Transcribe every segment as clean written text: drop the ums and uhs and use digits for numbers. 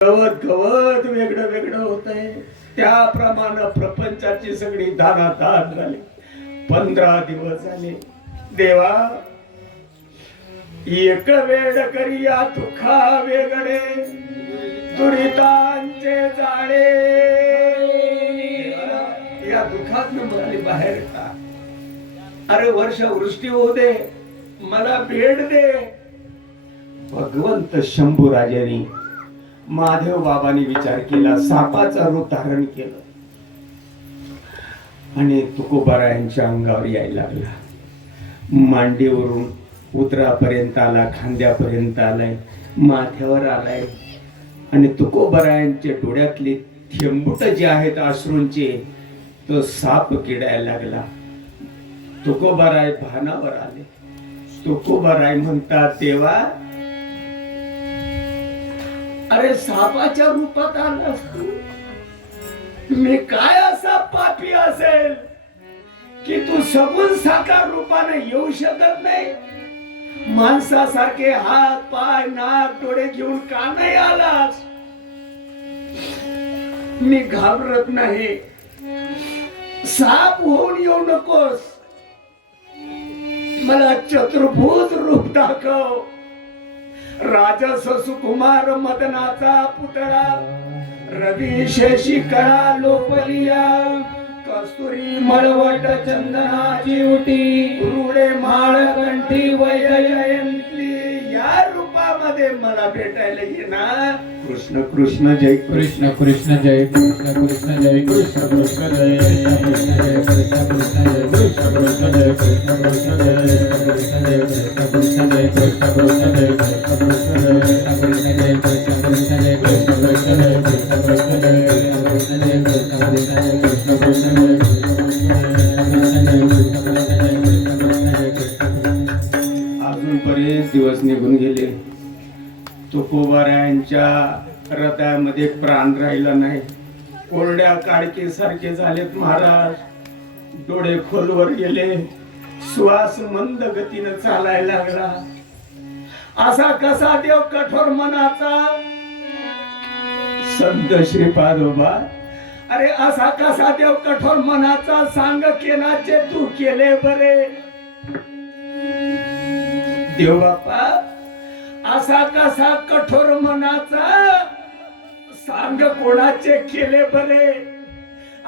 गवत गवत वेगळं वेगळं होत आहे. त्याप्रमाणे प्रपंचाची सगळी दानादान झाली. 15 दिवस झाले. देवा एक वेळ करिया दुखा वेगळे दुरितांचे जाळे. या दुःखात मला बाहेर का. अरे वर्ष वृष्टी होऊ दे, मला भेट दे. भगवंत शंभूराजांनी महादेव बाबांनी विचार केला. सापाचा रूप धारण केलं आणि तुकोबारायांच्या अंगावर यायला लागला. मांडीवरून उदरापर्यंत आला, खांद्यापर्यंत आलाय, माथ्यावर आलाय आणि तुकोबारायांच्या डोळ्यातले थेंबुट जे आहेत अश्रूंचे, तो साप किडायला लागला. तुकोबाराय भानावर आले. तुकोबाराय म्हणतात, देवा अरे सापाच्या रूपात आलास तू. मी काय असा पापी असेल की तू सगुण साकार रूपाने येऊ शकत नाही. माणसासारखे हात पाय नाक डोळे घेऊन का नाही आलास. मी घाबरत नाही. साप होऊन येऊ नकोस. मला चतुर्भुज रूप दाखव. राजस सुकुमार मदनाचा पुतळा, रवी शेषी कळा लोपलिया, कस्तुरी मळवट चंदनाची उटी, रुडे माळ कंठी वैजयंती. या रूपामध्ये मला भेटायला येणार. कृष्ण कृष्ण जय कृष्ण कृष्ण जय कृष्ण कृष्ण जय कृष्ण कृष्ण जय कृष्ण जय कृष्ण कृष्ण जय कृष्ण कृष्ण जय कृष्ण कृष्ण जय कृष्ण जय कृष्ण कृष्ण जय कृष्ण कृष्ण जय कृष्ण कृष्ण जय कृष्ण कृष्ण जय कृष्ण कृष्ण जय कृष्ण कृष्ण जय कृष्ण जय कृष्ण कृष्ण जय कृष्ण कृष्ण जय कृष्ण. अजून बरेच दिवस निघून गेले. तुकोबारायांच्या हृदयामध्ये प्राण राहिला नाही. कोरड्या काळके सारखे झालेत महाराज. डोळे खोलवर गेले. श्वास मंद गतीने चालायला लागला. असा कसा देव कठोर मनाचा. संत श्रीपादोबा, अरे असा कसा देव कठोर मनाचा. सांग केनाचे तू केले बरे. देव बापा असा कसा कठोर मनाचा. सांग कोणाचे केले बरे.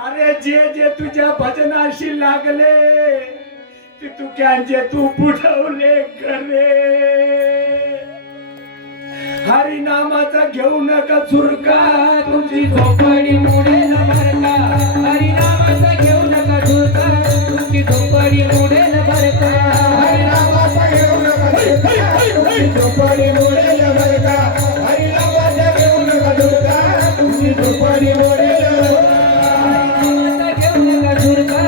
अरे जे जे तुझ्या भजनाशी लागले ते तुक्यांचे तू पुढवले खरे. हरिनामाचा घेऊ नका झुरका. तुमची झोपडी मोडेल बरका. हरिनामाचा घेऊ नका झुरका. तुमची झोपडी मोडेल बरका. हरिनामाचा घेऊ नका झुरका. तुमची झोपडी मोडेल बरका. हरिनामाचा घेऊ नका झुरका. तुमची झोपडी मोडेल बरका. हरिनामाचा घेऊ नका झुरका.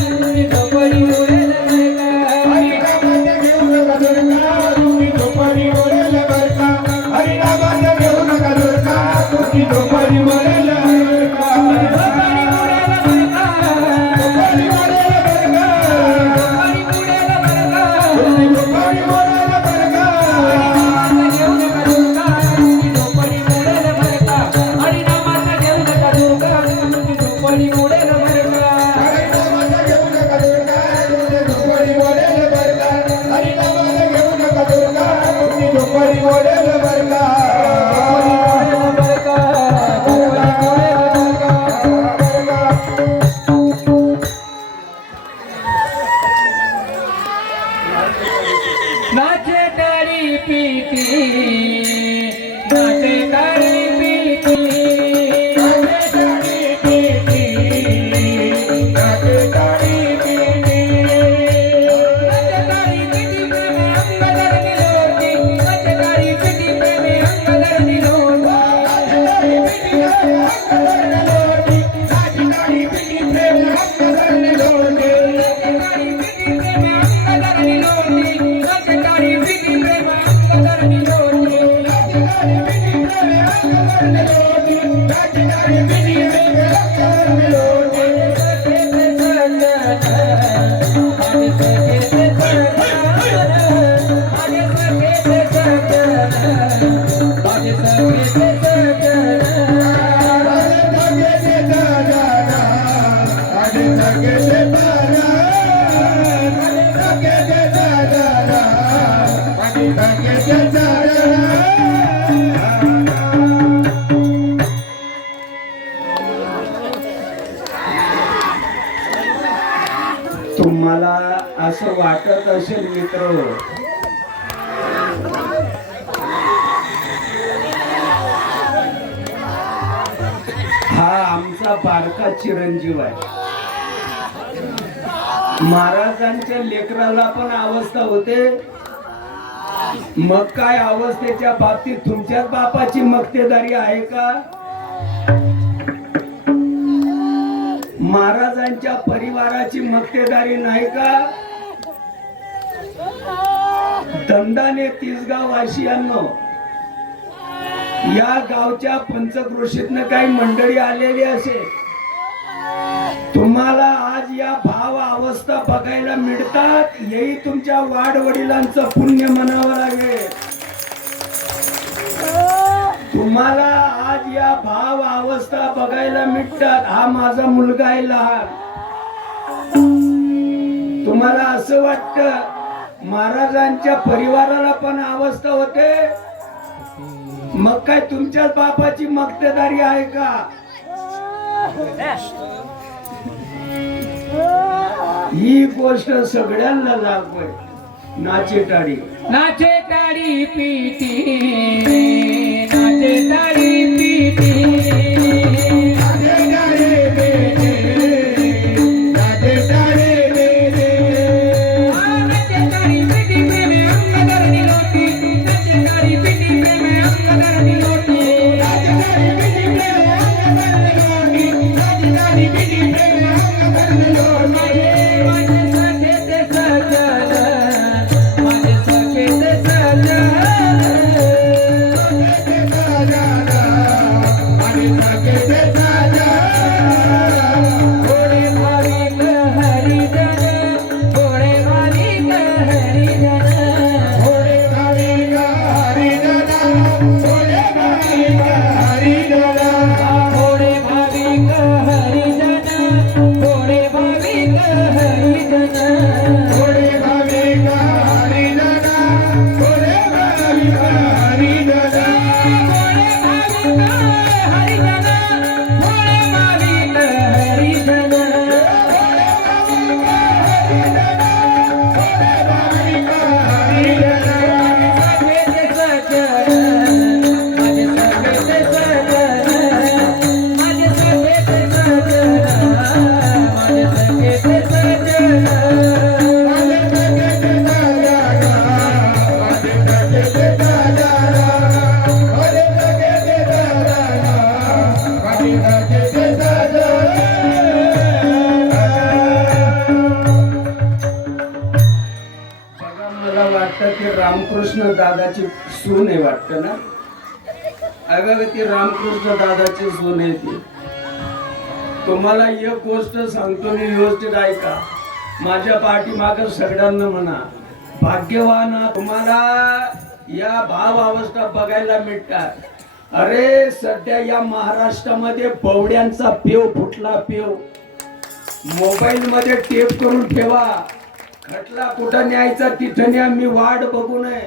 तुमची झोपडी मोडेल बरका. हरिनामाचा घेऊ नका झुरका. तुमची झोपडी मोडेल बरका. हरिनामाचा घेऊ नका झुरका. तुमची झोपडी मोडेल बरका. हरिनामाचा घेऊ नका झुरका. तुमची झोपडी मोडेल बरका. नाचे तारी पीती, नाचे तारी पीती, नाचे तारी पीती, नाचे तारी पीती, नाचे तारी पीती प्रेमे अंगदर निलोटी, नाचे तारी पीती प्रेमे अंगदर निलोटी, नाचे तारी पीती प्रेमे अंगदर निलोटी, नाचे तारी पीती प्रेमे अंगदर निलोटी, नाचे तारी पीती प्रेमे अंगदर निलोटी. असेल मित्र. हा आमचा बारका चिरंजीव आहे. महाराजांच्या लेकराला पण अवस्था होते. मग काय अवस्थेच्या बाबतीत तुमच्याच बापाची मक्तेदारी आहे का? महाराजांच्या परिवाराची मक्तेदारी नाही का? दंडाने तिसगाव वासियांनो, या गावच्या पंचक्रोशीतनं काही मंडळी आलेली असेल. तुम्हाला आज या भाव अवस्था बघायला मिळतात, हेही तुमच्या वाडवडिलांचं पुण्य म्हणावं लागेल. तुम्हाला आज या भाव अवस्था बघायला मिळतात. हा माझा मुलगा आहे लहान. तुम्हाला असं वाटतं महाराजांच्या परिवाराला पण अवस्था होते, मग काय तुमच्याच बापाची मक्तेदारी आहे का? ही गोष्ट सगळ्यांना लागते. नाचे टाळी नाचे टाळी पीटी, नाचे टाळी पीटी, नाचे टाळी पेटे, नाचे टाळी पेटे. नाचे टाळी पीटी प्रेमे अंग धरणी लोटी, नाचे टाळी पीटी प्रेमे अंग धरणी लोटी, नाचे टाळी पेटे, प्रेम अंग धरणी लोटी. नाचे टाळी पेटे, प्रेम अंग धरणी लोटी. माझे सखे ते सजन, माझे सखे ते सजन. थोडे भाविक हरिजन, थोडे भाविक हरिजन, थोडे भाविक हरिजन, थोडे भाविक हरिजन. थोडे भाविक हरिजन, थोडे भाविक हरिजन. थोडे भाविक हरिजन, थोडे भाविक हरिजन. मला वाटतं की रामकृष्ण दादाची सून आहे वाटतं ना. अगं ती रामकृष्ण दादाची सून आहे ती. तुम्हाला एक गोष्ट सांगतो मी, व्यवस्थित ऐका. माझ्या पाठीमागं सगळ्यांना म्हणा, भाग्यवान तुम्हाला या भाव अवस्था बघायला मिळतात. अरे सध्या या महाराष्ट्रामध्ये बवड्यांचा पेव फुटला. पेव मोबाईल मध्ये टेप करून ठेवा. खटला कुठं न्यायचा तिथं न्या, मी वाट बघू नये.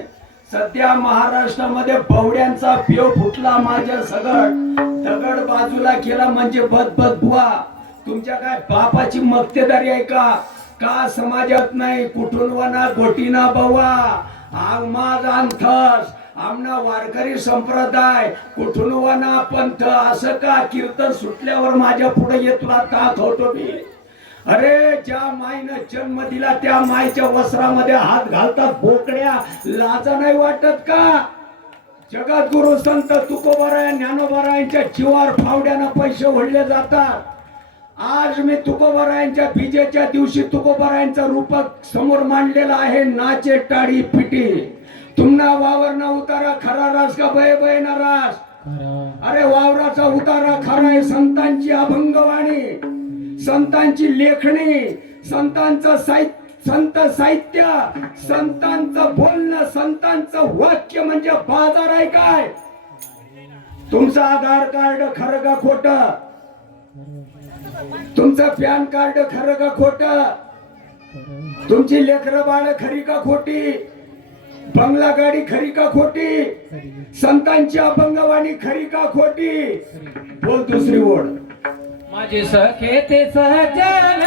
सध्या महाराष्ट्रामध्ये बवड्यांचा पेव फुटला. माझ्या सगळं दगड बाजूला केला म्हणजे बदबद बुवा. तुमच्या काय बापाची मक्तेदारी आहे का? का समाजात नाही? कुठून वना गोटीना बवा आम्हा अंथस आमना वारकरी संप्रदाय कुठून वना पंथ असं का? कीर्तन सुटल्यावर माझ्या पुढे ये तुला ताक होतो मी. अरे ज्या माईनं जन्म दिला त्या माईच्या वस्त्रामध्ये हात घालतात बोकड्या. लाजा नाही वाटत का? जगद्गुरु संत तुकोबाराय ज्ञानोबारायांच्या जीवावर फावड्यानं पैसे ओढले जातात. आज मी तुकोबारायांच्या बीजेच्या दिवशी तुकोबारायांचा रूपक समोर मांडलेला आहे. नाचे टाळी पिटी तुमना वावरना उतारा खरा रास का बय बय ना रास. अरे वावराचा उतारा खरा आहे. संतांची अभंगवाणी, संतांची लेखणी, संतांचं साहित्य, संत साहित्य, संतांचं बोलणं, संतांचं वाक्य म्हणजे बाजार आहे काय? तुमचं आधार कार्ड खरं का खोट? तुमचं पॅन कार्ड खरं का खोट? तुमची लेकरं बाळ खरी का खोटी? बंगला गाडी खरी का खोटी? संतांची अभंगवाणी खरी का खोटी? बोल दुसरी ओढ. माझे सखे ते सजन,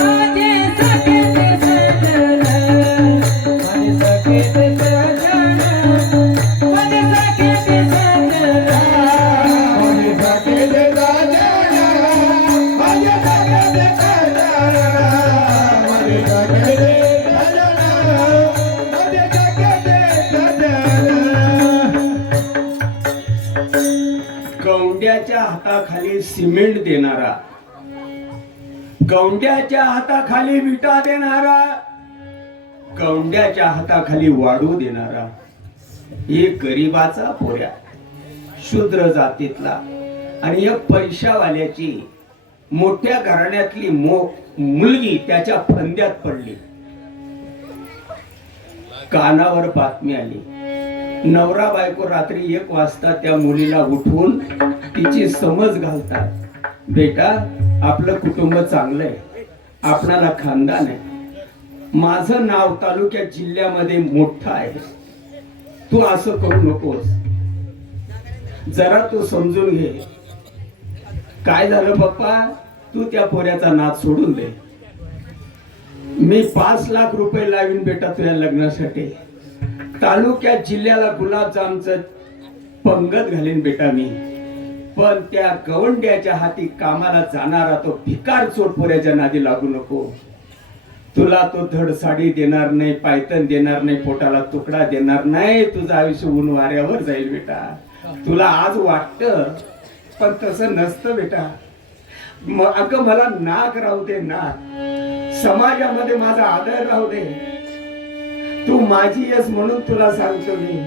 माझे सखे ते सजन. गौंड्याच्या हाताखाली सिमेंट देणारा, गौंड्याच्या हाताखाली विटा देणारा, गौंड्याच्या हाताखाली वाढू देणारा, एक गरीबाचा पोऱ्या, शूद्र जातीतला आणि एक पैशावाल्याची मोठ्या घराण्यातली मुलगी त्याच्या फंद्यात पडली. कानावर बातमी आली. नवरा बायको रात्री 1 वाजता त्या मुलीला उठवून तिची समज घालतात. बेटा, आपलं कुटुंब चांगलं आहे, आपणाला खानदान आहे, माझं नाव तालुक्यात जिल्ह्यामध्ये मोठं आहे, तू असं करू नकोस, जरा तू समजून घे. काय झालं पप्पा, तू त्या पोऱ्याचा नाद सोडून दे, मी 5 लाख रुपये लावीन बेटा तुझ्या लग्नासाठी, तालुक्यात जिल्ह्याला गुलाबजामचं पंगत घालीन बेटा मी, पण त्या गवंड्याच्या हाती कामाला जाणारा तो भिकार चोट पोऱ्याच्या नादी लागू नको. तुला तो धड साडी देणार नाही, पायतन देणार नाही, पोटाला तुकडा देणार नाही, तुझं आयुष्य ऊन वाऱ्यावर जाईल बेटा. तुला आज वाटतं पण तसं नसतं बेटा. अगं मला नाक राहू दे, नाक समाजामध्ये माझा आदर राहू दे, तू माझी यस म्हणून तुला सांगतो मी.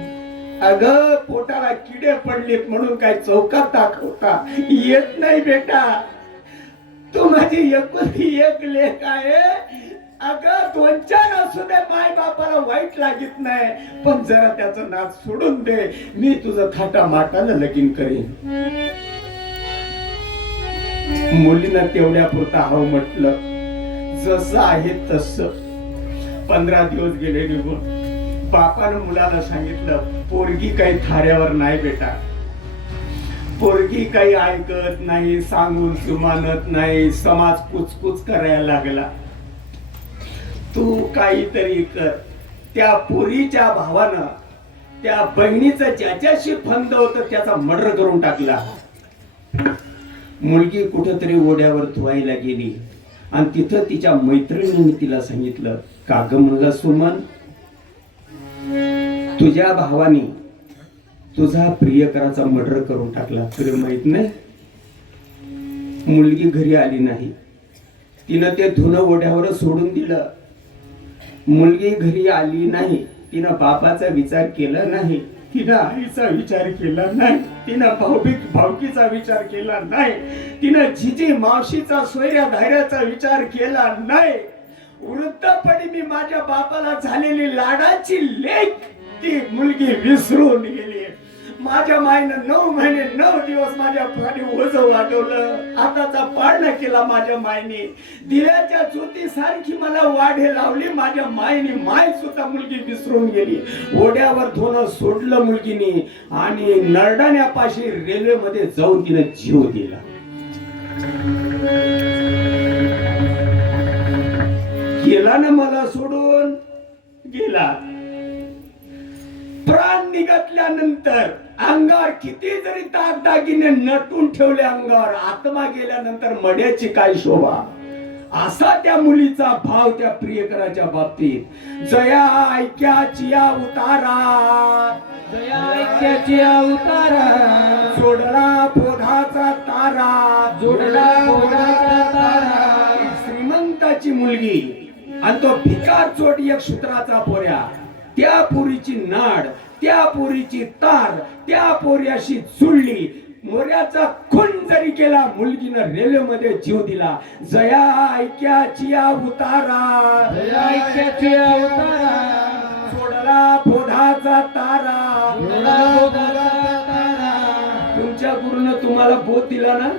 अगं पोटाला किडे पडलेत म्हणून काय चौकात दाखवता येत नाही बेटा. तू माझी एकुलती एक लेक आहे. अगं 2-4 असू दे, माय बापाला वाईट लागत नाही, पण जरा त्याचं नाद सोडून दे, मी तुझं थाटा माटाला लगीन करीन. मुलीनं तेवढ्या पुरता हाव म्हटलं, जसं आहे तसं. 15 दिवस गेले निघून. बापानं मुलाला सांगितलं, पोरगी काही थाऱ्यावर नाही बेटा, पोरगी काही ऐकत नाही, सांगून सुमानत नाही, समाज कुचकुच करायला लागला. तू काहीतरी कर. त्या पोरीच्या भावानं त्या बहिणीचं ज्याच्याशी फंद होतं त्याचा मर्डर करून टाकला. मुलगी कुठेतरी ओढ्यावर धुवायला गेली आणि तिथं तिच्या मैत्रिणीने तिला सांगितलं, का ग मुलगा सुमन, तुझ्या भावाने तुझा प्रियकराचा मर्डर करून टाकला, तुला माहित नाही? मुलगी घरी आली नाही. तिनं ते धुणं ओढ्यावर सोडून दिलं. मुलगी घरी आली नाही. तिनं बापाचा विचार केला नाही, तिनं आईचा विचार केला नाही, तिनं भावकीचा विचार केला नाही, तिनं जिजी मावशीचा सोयऱ्या धायऱ्याचा विचार केला नाही. वृद्धपणी मी माझ्या बापाला झालेली लाडाची लेक ती मुलगी विसरून गेली. माझ्या माईनं 9 महिने 9 दिवस माझ्या पाठी ओझं वाढवलं, हाताचा पाळणा केला माझ्या माईने. दिव्याच्या ज्योती सारखी मला वाढे लावली माझ्या माईने. माय सुद्धा मुलगी विसरून गेली. ओढ्यावर धुणं सोडलं मुलगीने आणि नरडाण्यापाशी रेल्वेमध्ये जाऊन तिने जीव दिला. गेला ना मला सोडून गेला. प्राण निघाल्यानंतर अंगावर किती जरी दागदागिने नटून ठेवले, अंगावर आत्मा गेल्यानंतर मड्याची काय शोभा. असा त्या मुलीचा भाव त्या प्रियकराच्या बाबतीत. जया ऐक्याची उतारा, जया ऐक्याची उतारा, जोडला बोधाचा तारा, जोडला बोधाचा तारा. श्रीमंताची मुलगी आणि तो भिकार चोट एक सूत्राचा पोऱ्या. त्या पोरीची नाड, त्या पोरीची तार, त्या पोऱ्याशी जुळली. मोऱ्याचा खून जरी केला, मुलगीनं रेल्वेमध्ये जीव दिला. जया ऐक्याची उतारा, जया ऐक्याची उतारा, सोडला बोधाचा तारा, जोडला बोधाचा तारा. तुमच्या गुरुनं तुम्हाला बोध दिला ना,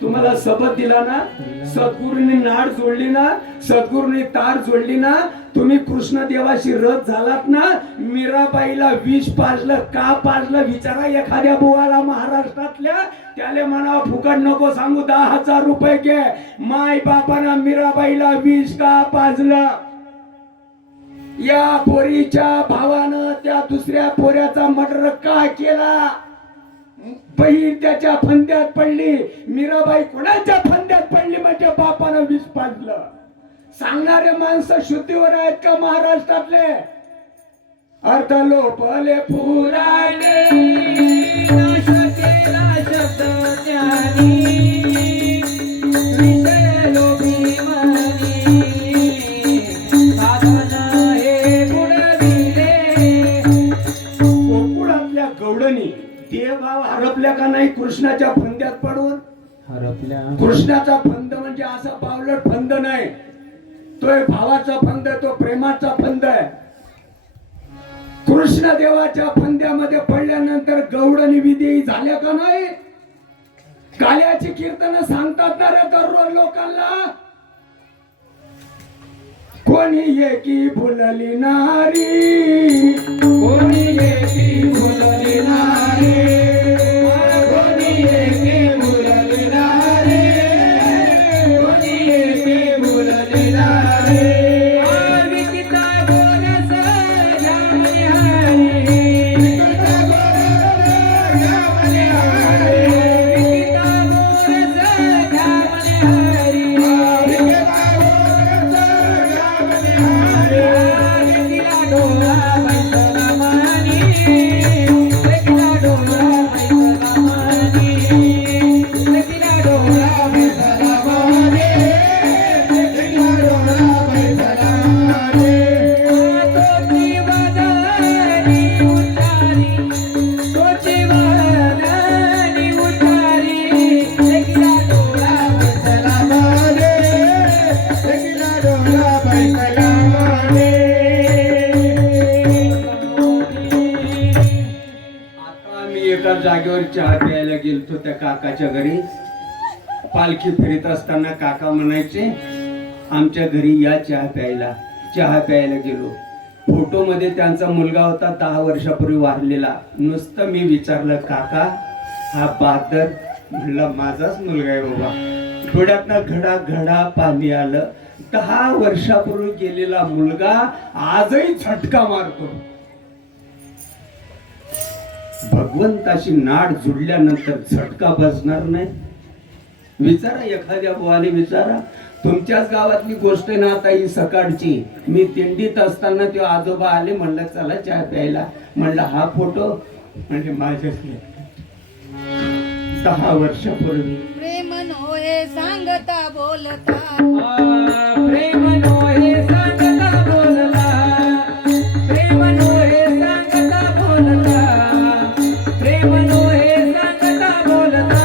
तुम्हाला सबत दिला ना, सद्गुरूंनी नाड जोडली ना, सद्गुरूंनी तार जोडली ना, तुम्ही कृष्णदेवाशी रथ झालात ना. मीराबाईला विष पाजलं, का पाजलं विचारा एखाद्या बुवाला महाराष्ट्रातल्या. त्याले म्हणा फुकट नको सांगू, 10,000 रुपये घे. माय बापानं मीराबाईला विष का पाजलं? या पोरीच्या भावानं त्या दुसऱ्या पोऱ्याचा मर्डर का केला? बहीण त्याच्या फंद्यात पडली. मीराबाई कोणाच्या फंद्यात पडली म्हणजे बापानं विष पाजलं. सांगणारे माणसं शुद्धीवर आहेत का महाराष्ट्रातले? अर्थ लोपले पुराणे, नाश केला शब्द विषय लोभी मनी साधन हे बुडविले. गोकुळातल्या गवळणी देवभाव हरपल्या का नाही कृष्णाच्या फंद्यात पडून? हरपल्या. कृष्णाचा फंद म्हणजे असा पावलट फंद नाही, तो एक भावाचा फंद आहे, तो प्रेमाचा फंद आहे. कृष्ण देवाच्या फंद्यामध्ये पडल्यानंतर गवळणी विधी झाल्या का नाही? काल्याची कीर्तन सांगतात ना रे दररोज लोकांना. कोणी एकी फुलली नारी, कोणी एकी फुलली नारी, कोणी एकी फुलली नारी, कोणी एकी फुलली नारी. विकिता गोरस जामनी हरी, विकिता गोरस जामनी हरी, विकिता गोरस जामनी हरी, विकिता गोरस जामनी हरी. विकिला डोला बैसला मानी, विकिला डोला बैसला मानी, विकिला डोला बैसला मानी, विकिला डोला बैसला मानी. तोची वदनी उतारी, तोची वदनी उतारी, विकिला डोला बैसला मानी, विकिला डोला बैसला मानी. आता मी एका जागेवर चहा प्यायला गेलतो त्या काकाच्या घरी. पालखी फिरत असताना काका म्हणायचे आमच्या घरी या चहा प्यायला. चहा प्यायला गेलो. फोटो मध्ये त्यांचा मुलगा होता 10 वर्षापूर्वी वारलेला. नुसतं मी विचारलं काका हा बहादर? म्हणलं माझाच मुलगा आहे बाबा. डोळ्यातनं घडा घडा पाणी आलं. 10 वर्षापूर्वी गेलेला मुलगा आजही झटका मारतो. भगवंताशी नाड जुडल्यानंतर झटका बसणार नाही? विचारा एखाद्या बुवाने, विचारा. तुमच्याच गावातली गोष्ट आहे ना आता ही सकाळची. मी दिंडीत असताना ते आजोबा आले, म्हणलं चला चहा प्यायला. म्हणलं हा फोटो? म्हणजे माझ्याच 10 वर्षापूर्वी. प्रेम नोहे सांगता बोलता, प्रेम नोहे सांगता बोलला, प्रेम नोहे सांगता बोलला, प्रेम नोहे सांगता बोलला,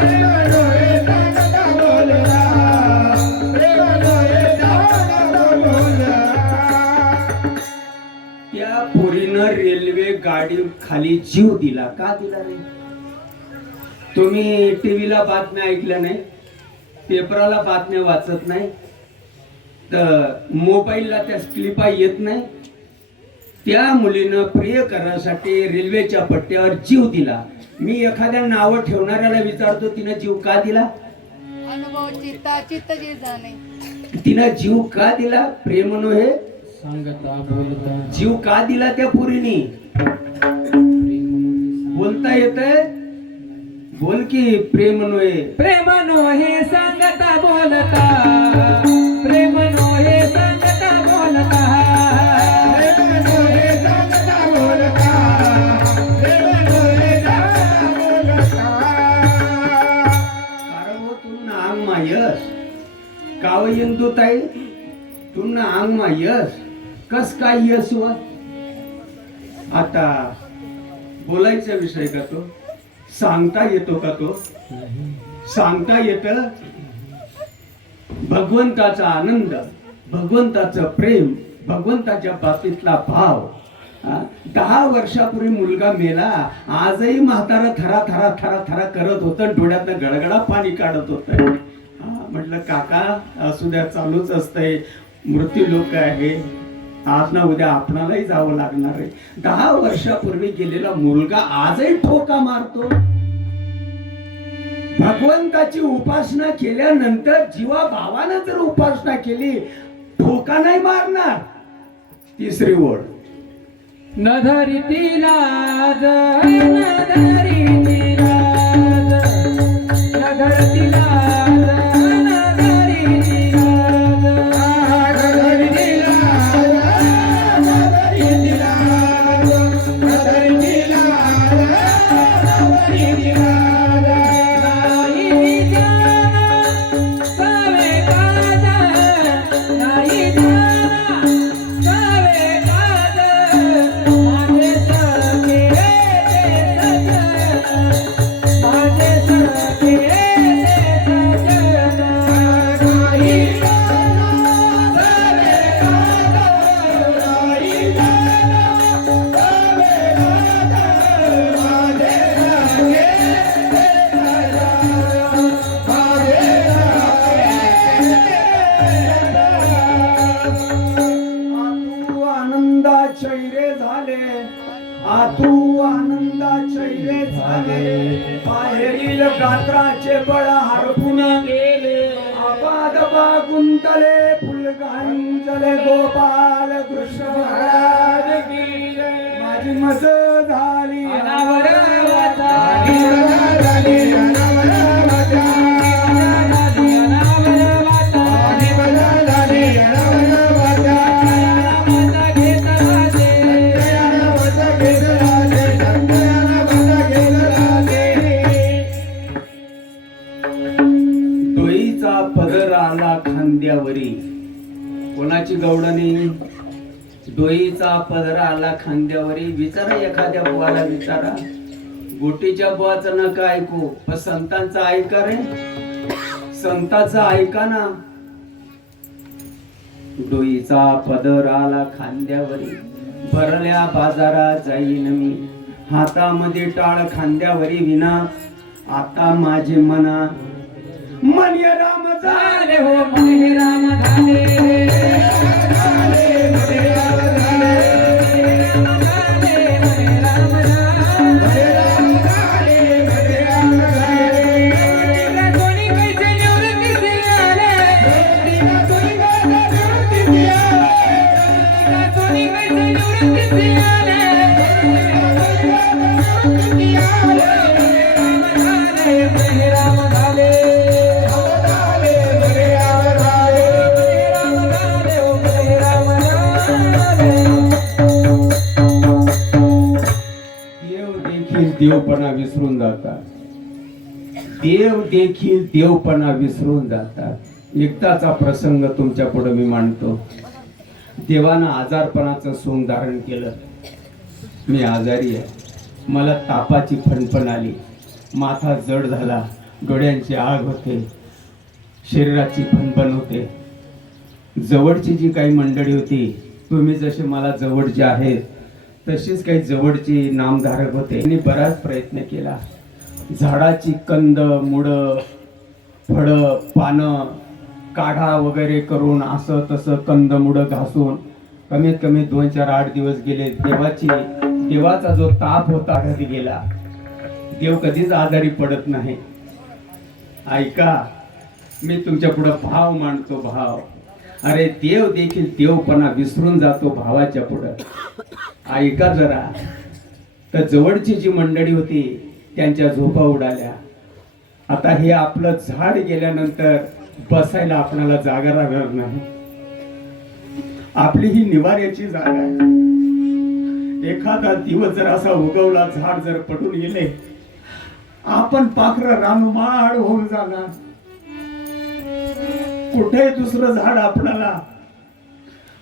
प्रेम नोहे सांगता बोलला, प्रेम नोहे सांगता बोलला. त्या पोरीनं रेल्वे गाडी खाली जीव दिला. का दिला रे? तुम्ही टीव्हीला बातम्या ऐकल्या नाही, पेपराला बातम्या वाचत नाही, तर मोबाईलला त्या क्लिपा येत नाही. त्या मुलीनं प्रिय करासाठी रेल्वेच्या पट्ट्यावर जीव दिला. मी एखाद्या नावं ठेवणाऱ्याला विचारतो तिनं जीव का दिला? अनुभव चित्ता चित्त जे जाणे. तिनं जीव का दिला? प्रेमनो हे सांगता बोलता. जीव का दिला त्या पोरीनी? बोलता येतंय? बोल की प्रेम नोहे. प्रेम नोहे सांगता बोलता, प्रेम नोहे सांगता बोलता, प्रेम नोहे सांगता बोलता, प्रेम नोहे सांगता बोलता. कारण हो तुमना अंग मा यस काव इंदू ताई, तुमना अंग मा यस कस काय यस व? आता बोलायचा विषय का तो? सांगता येतो का तो? सांगता येत? भगवंताचा आनंद, भगवंताचं प्रेम, भगवंताच्या बाबतीतला भाव. 10 वर्षापूर्वी मुलगा मेला, आजही म्हातारा थरा थरा थरा थरा करत होतं, डोळ्यातनं गडगडा पाणी काढत होत. म्हटलं काका असू द्या, चालूच असतंय. मृत्यू लोक आहे, आज ना उद्या आपणालाही जावं लागणार आहे. 10 वर्षापूर्वी गेलेला मुलगा आजही ठोका मारतो. भगवंताची उपासना केल्यानंतर जीवा भावानं जर उपासना केली, ठोका नाही मारणार. तिसरी ओळ. न धरिती लाज, न धरिती लाज, न धरती लाज, न धरिती लाज, न धरिती लाज, न धरिती लाज, न धरिती लाज, न धरिती लाज. चैरे झाले आतू आनंदा चैरे झाले बाहेरील गात्राचे बळ हरपून गेले आबाद गुंतले फुलगांजले गोपाल कृष्ण महाराज की जय. माझी मज झाली अनावर वाचा. अनावर झाली, अनावर वाचा. अनावर वाचा. अनावर झाली, अनावर वाचा. नामाचा घेतला दे. नामाचा घेतला दे, नामाचा घेतला दे. डोईचा पदर आला खांद्यावरी. कोणाची गवडणी? डोईचा पदर आला खांद्यावरी. विचारा एखाद्या बुवाला विचारा. गोटीच्या बुवाचं नका ऐकू, पण संतांचं ऐका रे. संतांचं ऐका ना. डोईचा पदर आला खांद्यावरी भरल्या बाजारात जाईन मी. हातामध्ये टाळ खांद्यावरी विना आता माझे मना मन राम झाले झाले हो मन राम झाले. कोणी कैसे निवृत्ती आले. कोणी कैसे निवृत्ती आले. राम झाले. देव देखील देवपणा विसरून जातात. देव देखील देवपणा विसरून जातात. एकदाचा प्रसंग तुमच्या पुढे मी मांडतो. देवानं आजारपणाचं सोंग धारण केलं. मी आजारी आहे. मला तापाची फणफण आली. माथा जड झाला. डोळ्यांची आग होते. शरीराची फणफण होते. जवळची जी काही मंडळी होती, तुम्ही जसे मला जवळचे आहेत तशीच काही जवळची नामधारक होते. त्यांनी बराच प्रयत्न केला. झाडाची कंद मुळं फळं पानं काढा वगैरे करून असं तसं कंद मुळं घासून कमीत कमी 2-4-8 दिवस गेले. देवाचा जो ताप होता घरी गेला. देव कधीच आजारी पडत नाही. ऐका, मी तुमच्या पुढे भाव मांडतो. भाव. अरे देव देखील देवपणा विसरून जातो भावाच्या पुढं. ऐका जरा. तर जवळची जी मंडळी होती त्यांच्या झोपा उडाल्या. आता हे आपलं झाड गेल्यानंतर बसायला आपणाला जागा राहणार नाही. आपली ही निवाऱ्याची जागा आहे. एखादा दिवस जर असा उगवला, झाड जर पडून गेले, आपण पाखरं रानमाळ होऊन जाणार. कुठे दुसरं झाड आपणाला.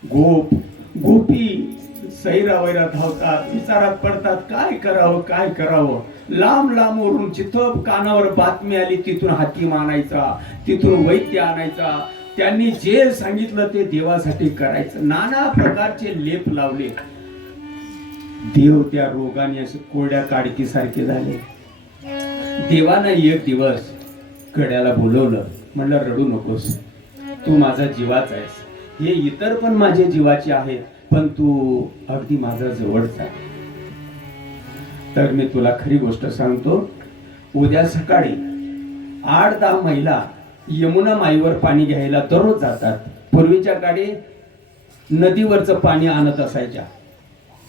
गोपी सैरावैरा धावतात. विचारात पडतात काय करावं काय करावं. लांब लांबवरून जिथं कानावर बातमी आली तिथून हाती आणायचा, तिथून वैद्य आणायचा. त्यांनी जे सांगितलं ते देवासाठी करायचं. नाना प्रकारचे लेप लावले. देव त्या रोगाने असे कोरड्या काडकीसारखे झाले. देवानं एक दिवस कड्याला बोलवलं. म्हणलं रडू नकोस, तू माझा जीवाच आहेस. हे इतर पण माझे जीवाचे आहेत, पण तू अगदी माझा जवळचा आहे. तर मी तुला खरी गोष्ट सांगतो. उद्या सकाळी 8-10 महिला यमुना माईवर पाणी घ्यायला दररोज जातात. पूर्वीच्या काळी नदीवरचं पाणी आणत असायच्या.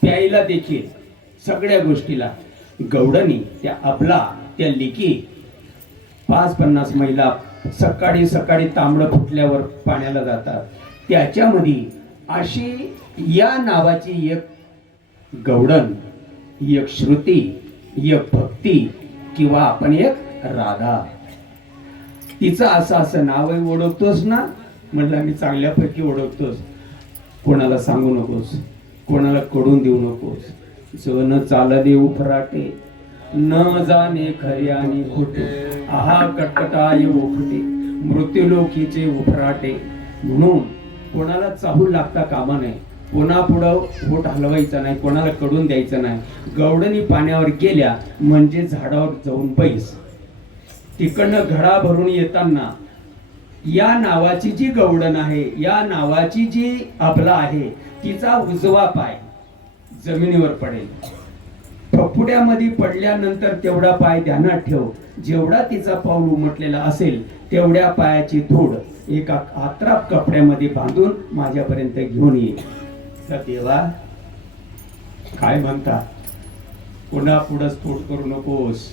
प्यायला देखील सगळ्या गोष्टीला. गवडणी त्या आपला त्या लिकी 50 महिला सकाळी सकाळी तांबडं फुटल्यावर पाण्याला जातात. त्याच्यामध्ये अशी या नावाची एक गवडण, एक श्रुती, एक भक्ती किंवा आपण एक राधा. तिचं असं नावही ओळखतोस ना? म्हटलं मी चांगल्यापैकी ओळखतोस. कोणाला सांगू नकोस, कोणाला कडून देऊ नकोस. जन चाल देऊ फराटे, न जाणे खरे आणि खोटे. आहा कटकटाय ओफटे, मृत्यूलोकीचे उफराटे. म्हणून कोणाला चाहूल लागता कामा नये. कोणा पुढं पोट हलवायचं नाही, कोणाला कडून द्यायचं नाही. गवडणी पाण्यावर गेल्या म्हणजे झाडावर जाऊन बैस. तिकडनं घडा भरून येताना या नावाची जी गवडण आहे, या नावाची जी अबला आहे, तिचा उजवा पाय जमिनीवर पडेल. फपुड्यामध्ये पडल्यानंतर तेवढा पाय ध्यानात ठेव, जेवढा तिचा पाऊल उमटलेला असेल तेवढ्या पायाची धूळ एका आत्राप कपड्यामध्ये बांधून माझ्यापर्यंत घेऊन ये. तर देवा काय म्हणता, कोणा पुढं स्फोट करू नकोस,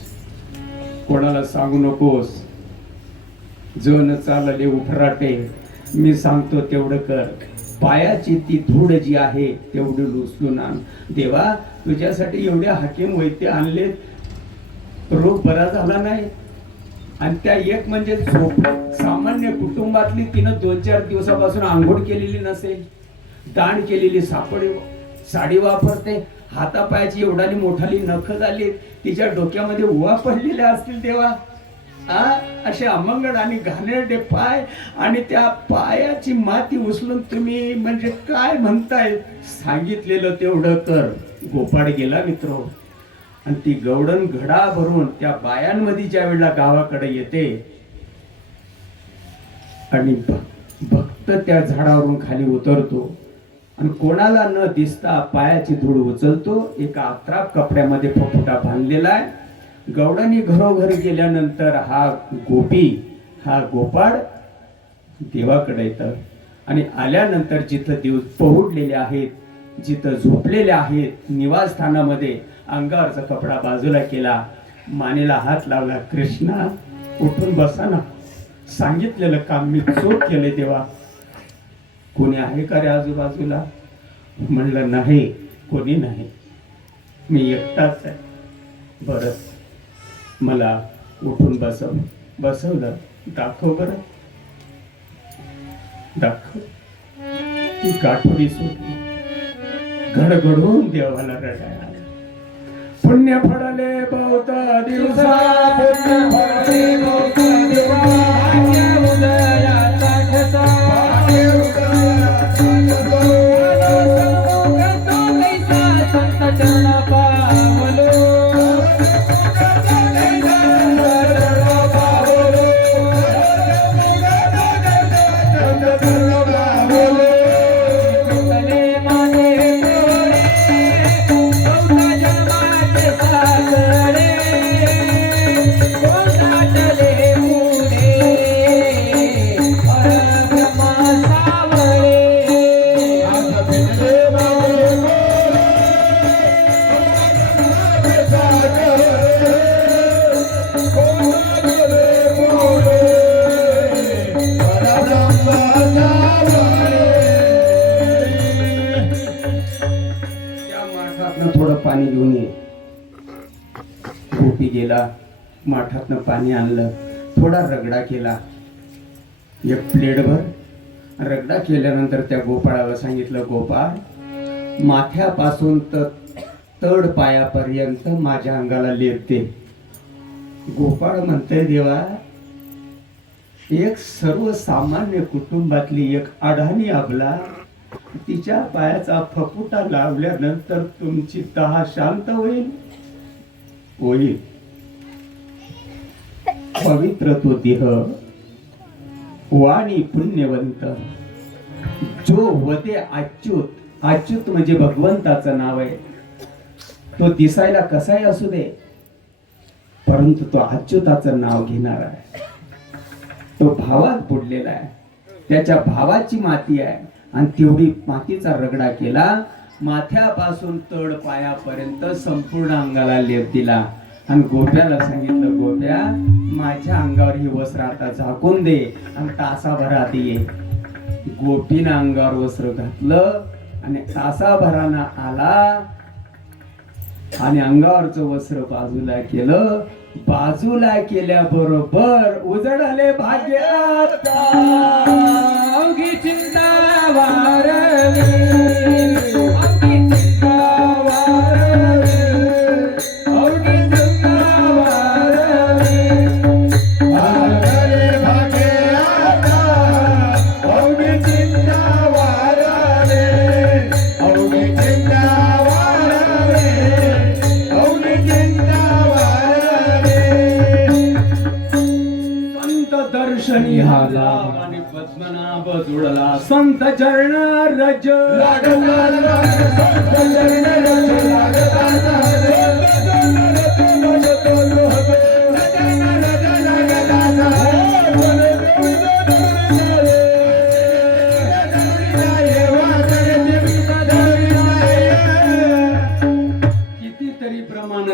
कोणाला सांगू नकोस, जो न चालले उफराटे, मी सांगतो तेवढं कर. पायाची ती धूळ जी आहे तेवढी उचलून आण. देवा तुझ्यासाठी एवढ्या हाकीम वैद्य आणले, रोग बरा झाला नाही. आणि त्या एक म्हणजे झोप, सामान्य कुटुंबातली तिनं 2-4 दिवसापासून आंघोळ केलेली नसेल, दाण केलेली साडी वापरते, हातापायाची एवढाली मोठाली नख झाली, तिच्या डोक्यामध्ये उवा पडलेल्या असतील देवा. असे अमंगळ आणि घाणेरडे पाय, आणि त्या पायाची माती उचलून तुम्ही म्हणजे काय म्हणताय, सांगितलेलं तेवढं कर. गोपाळ गेला मित्र, आणि ती गवडण घडा भरून त्या बायांमध्ये ज्या वेळेला गावाकडे येते आणि भक्त त्या झाडावरून खाली उतरतो आणि कोणाला न दिसता पायाची धूळ उचलतो. एका आत्राप कपड्यामध्ये फपुटा बांधलेला आहे. गवडणी घरोघरी गेल्यानंतर हा गोपाळ देवाकडे येतं, आणि आल्यानंतर जिथं दिवस पहुडलेले आहेत, जिथं झोपलेले आहेत निवासस्थानामध्ये, अंगावरचा कपडा बाजूला केला, मानेला हात लावला. कृष्णा उठून बसा ना, सांगितलेलं काम मी चूक केले देवा. कोणी आहे का रे आजूबाजूला? म्हणलं नाही, कोणी नाही, मी एकटाच आहे. बरं, मला उठून बसवलं. दाखव बरं, दाखव. ती काठोडी सुटली, घडघडून देवाला रडायला. पुण्य फळले बहुत दिवसा, पुण्य फळले बहुत दिवसा, भाग्य उदयाचा ठसा, भाग्य उदयाचा ठसा, संत चरण पावलो, थोडं पाणी घेऊन ये. गोपी गेला, माठातनं पाणी आणलं, थोडा रगडा केला, एक प्लेटभर रगडा केल्यानंतर त्या गोपाळाला सांगितलं, गोपाळ माथ्यापासून तड पायापर्यंत माझ्या अंगाला लेपते. गोपाळ म्हणते, देवा एक सर्वसामान्य कुटुंबातली एक अडाणी अबला, तिच्या पायाचा फपुटा लावल्यानंतर तुमची तहा शांत होईल. पवित्र तो देह, वाणी पुण्यवंत, जो वदे अच्युत. अच्युत म्हणजे भगवंताचं नाव आहे. तो दिसायला कसाही असू दे, परंतु तो अच्युताचं नाव घेणार आहे. तो भावात बुडलेला आहे, त्याच्या भावाची माती आहे, आणि तेवढी मातीचा रगडा केला, माथ्यापासून तड पायापर्यंत संपूर्ण अंगाला लेप दिला. आणि गोप्याला सांगितलं, गोप्या माझ्या अंगावर ही वस्त्र आता झाकून दे आणि तासाभरात ये. गोपीनं अंगावर वस्त्र घातलं आणि तासाभरानं आला, आणि अंगावरचं वस्त्र बाजूला केलं. बाजूला केल्याबरोबर उजळले भाग्यात, अवघी चिंता वारली, अवघी चिंता वारली, अवघी चिंता वारली, वारले भाग्यात, अवघी चिंता वारली, अवघी चिंता वारली, अवघी चिंता वारली. संत दर्शनी आला आणि पद्मनाभ जुळला, संत चरण रज लागला, संत चरण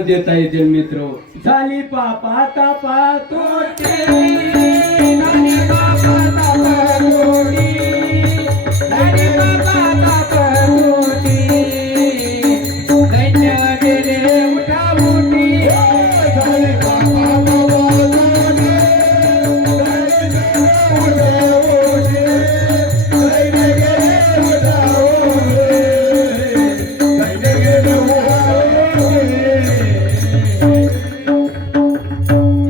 देता येतील मित्र. झाली पापा तापा तोटी, झाली पापा तापा तोटी, झाली पापा तापा तोटी, दैन्य गेले उठाउठी, झाली पापा तापा तोटी, दैन्य गेले उठाउठी, दैन्य गेले उठाउठी.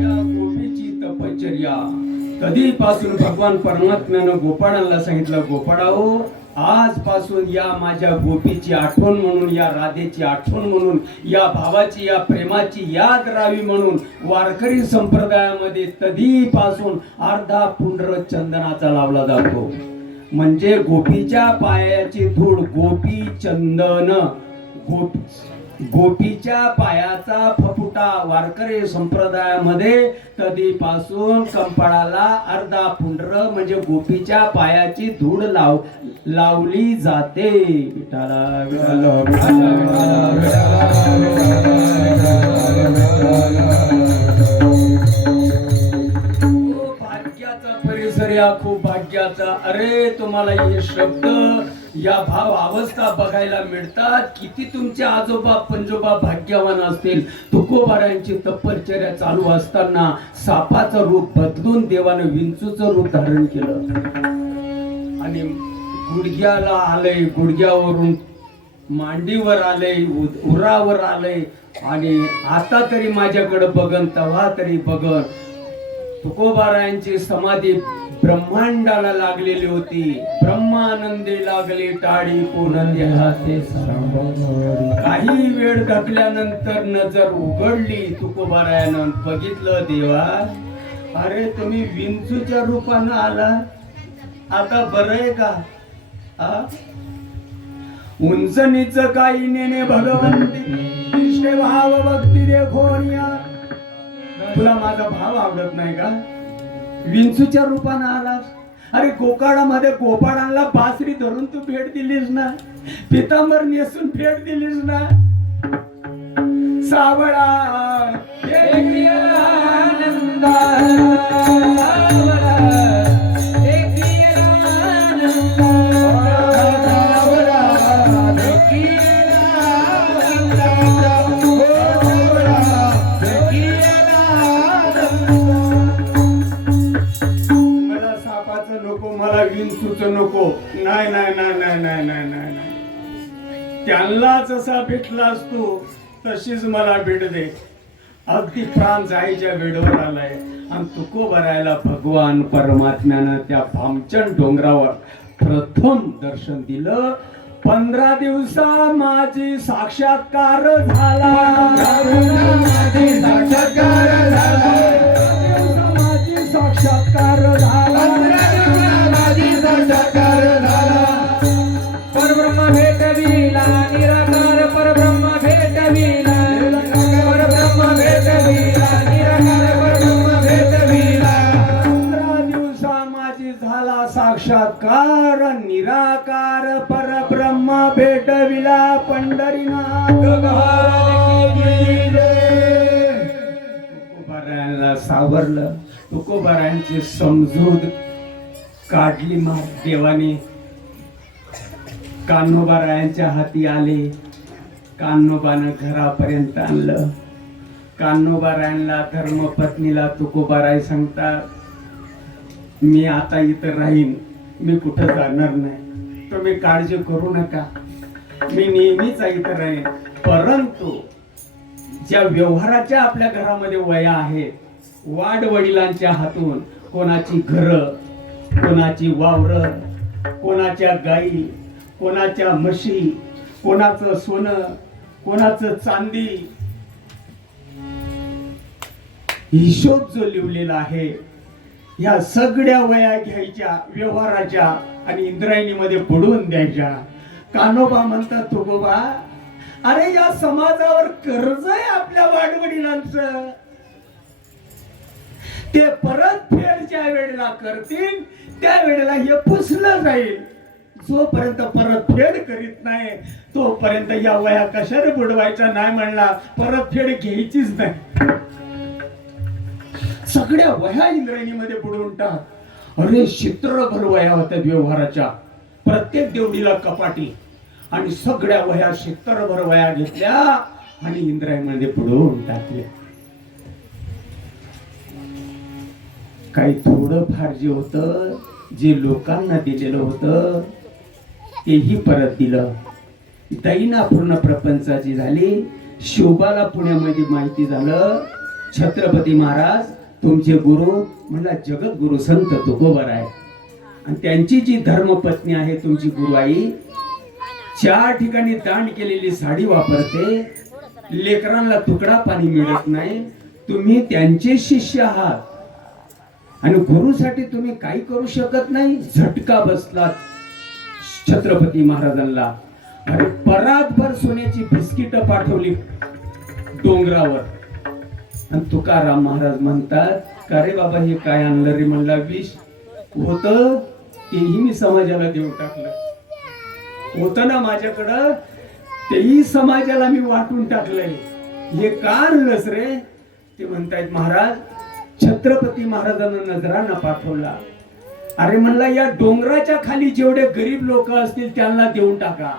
या गोपीची तपश्चर्या कधीपासून भगवान परमात्म्यानं गोपाळांना सांगितलं, गोपाळाओ आजपासून या माझ्या गोपीची आठवण म्हणून, या राधेची आठवण म्हणून, या भावाची या प्रेमाची याद राहावी म्हणून वारकरी संप्रदायामध्ये कधीपासून अर्धा पुंड्र चंदनाचा लावला जातो. म्हणजे गोपीच्या पायाची धूळ, गोपी चंदन, गोपीच्या पायाचा फफुटा वारकरी संप्रदायामध्ये कधीपासून कंपाळाला अर्धा पुंड्र म्हणजे गोपीच्या पायाची धूळ लावली जाते. विठाला विठाला विठाला भाग्याचा परिसर या खूप भाग्याचा. अरे तुम्हाला हे शब्द या भाव अवस्था बघायला मिळतात. किती तुमचे आजोबा पंजोबा भाग्यवान असतील. तुकोबारायांची तपश्चर्या चालू असताना सापाचं रूप बदलून देवानं विंचूचं रूप धारण केलं आणि गुडघ्याला आलंय, गुडघ्यावरून मांडीवर आलंय, उरावर आलंय आणि आता तरी माझ्याकडे बघन, तेव्हा तरी बघन. तुकोबारायांची समाधी ब्रह्मांडाला लागलेली होती. ब्रह्मानंदे लागले टाळी पूर्णदेहा ते काही वेळ घातल्यानंतर नजर उघडली. तुकोबारायानं बघितलं, देवा अरे तुम्ही विंचूच्या रूपानं आला, आता बरं आहे का? उंच नीच काही नेणे भगवंती, कृष्ण भाव भक्ती देखोनिया. तुला माझा भाव आवडत नाही का? विंचूच्या रूपानं आलास. अरे गोकाळामध्ये गोपाळांना बासरी धरून तू भेट दिलीस ना, पितांबर नेसून भेट दिलीस ना. सावळा आनंदा, सावळा मला विंचूचं नको. नाही नाही नाही नाही नाही नाही नाही नाही. त्यांना जसा भेटलास तू तशीच मला भेट दे. अगदी प्राण जायच्या वेळेवर आलाय आणि तुकोबारायला भगवान परमात्म्यानं त्या भामचंद डोंगरावर प्रथम दर्शन दिलं. 15 दिवसा माझी साक्षात्कार झाला, माझी साक्षात्कार झाला, माझी साक्षात्कार झाला, माझी साक्षात्कार झाला. परब्रह्म भेटविला निराकार, परब्रह्म भेटविला, परब्रह्म भेटविला निराकार, परब्रह्म भेटविला. 15 दिवसा माझी झाला साक्षात्कार, निराकार परब्रह्म भेटविला. पंढरीनाथ तुकोबारायांना सावरलं. तुकोबारायांची समजूत काढली देवाने. कान्होबारायांच्या हाती आले. कान्होबानं घरापर्यंत आणलं. कान्होबारायांना धर्मपत्नीला तुकोबाराय सांगतात, मी आता इथं राहीन, मी कुठं जाणार नाही, तुम्ही काळजी करू नका, मी नेहमीच इथं राहीन. परंतु ज्या व्यवहाराच्या आपल्या घरामध्ये वया आहेत, वाडवडिलांच्या हातून कोणाची घरं, कोणाची वावर, कोणाच्या गाई, कोणाच्या म्हशी, कोणाचं सोनं, कोणाचं चांदी, हिशोब जो लिहिलेला आहे, ह्या सगळ्या वया घ्यायच्या व्यवहाराच्या आणि इंद्रायणीमध्ये बुडवून द्यायच्या. कान्होबा म्हणतात, तुकोबा अरे या समाजावर कर्ज आहे आपल्या वाडवडिलांचं, ते परत फेड ज्या वेळेला करतील त्या वेळेला हे पुसलं जाईल. जोपर्यंत परतफेड करीत नाही तोपर्यंत या वया कशाने बुडवायच्या नाही म्हणला, परतफेड घ्यायचीच नाही. सगळ्या वया इंद्रायणीमध्ये बुडवून टाक. अरे चित्रभर वया होत्या व्यवहाराच्या, प्रत्येक देवडीला कपाटी, आणि सगळ्या वया चित्रभर वया घेतल्या आणि इंद्रायणीमध्ये बुडवून टाकल्या. काही थोडं फार जे होतं, जे लोकांना दिलेलं होतं तेही परत दिलं. दैना पूर्ण प्रपंचाची झाली. शोभाला पुण्यामध्ये माहिती झालं, छत्रपती महाराज तुमचे गुरु म्हणला जगद्गुरु संत तुकोबराय, आणि त्यांची जी धर्मपत्नी आहे तुमची गुरुआई, 4 ठिकाणी दान केलेली साडी वापरते, लेकरांना तुकडा पाणी मिळत नाही, तुम्ही त्यांचे शिष्य आहात आणि गुरुसाठी तुम्ही काही करू शकत नाही. झटका बसला छत्रपती महाराजांना. अरे परातभर सोन्याची बिस्किट पाठवली डोंगरावर, आणि तुकाराम महाराज म्हणतात, का रे बाबा हे काय आणलं रे? म्हणला विष होत, तेही मी समाजाला देऊन टाकलं. होत ना माझ्याकडं, तेही समाजाला मी वाटून टाकलंय. हे का आणलंस रे? ते म्हणतायत महाराज छत्रपती महाराजांना नजराना पाठवला. अरे म्हणला या डोंगराच्या खाली जेवढे गरीब लोक असतील त्यांना देऊन टाका,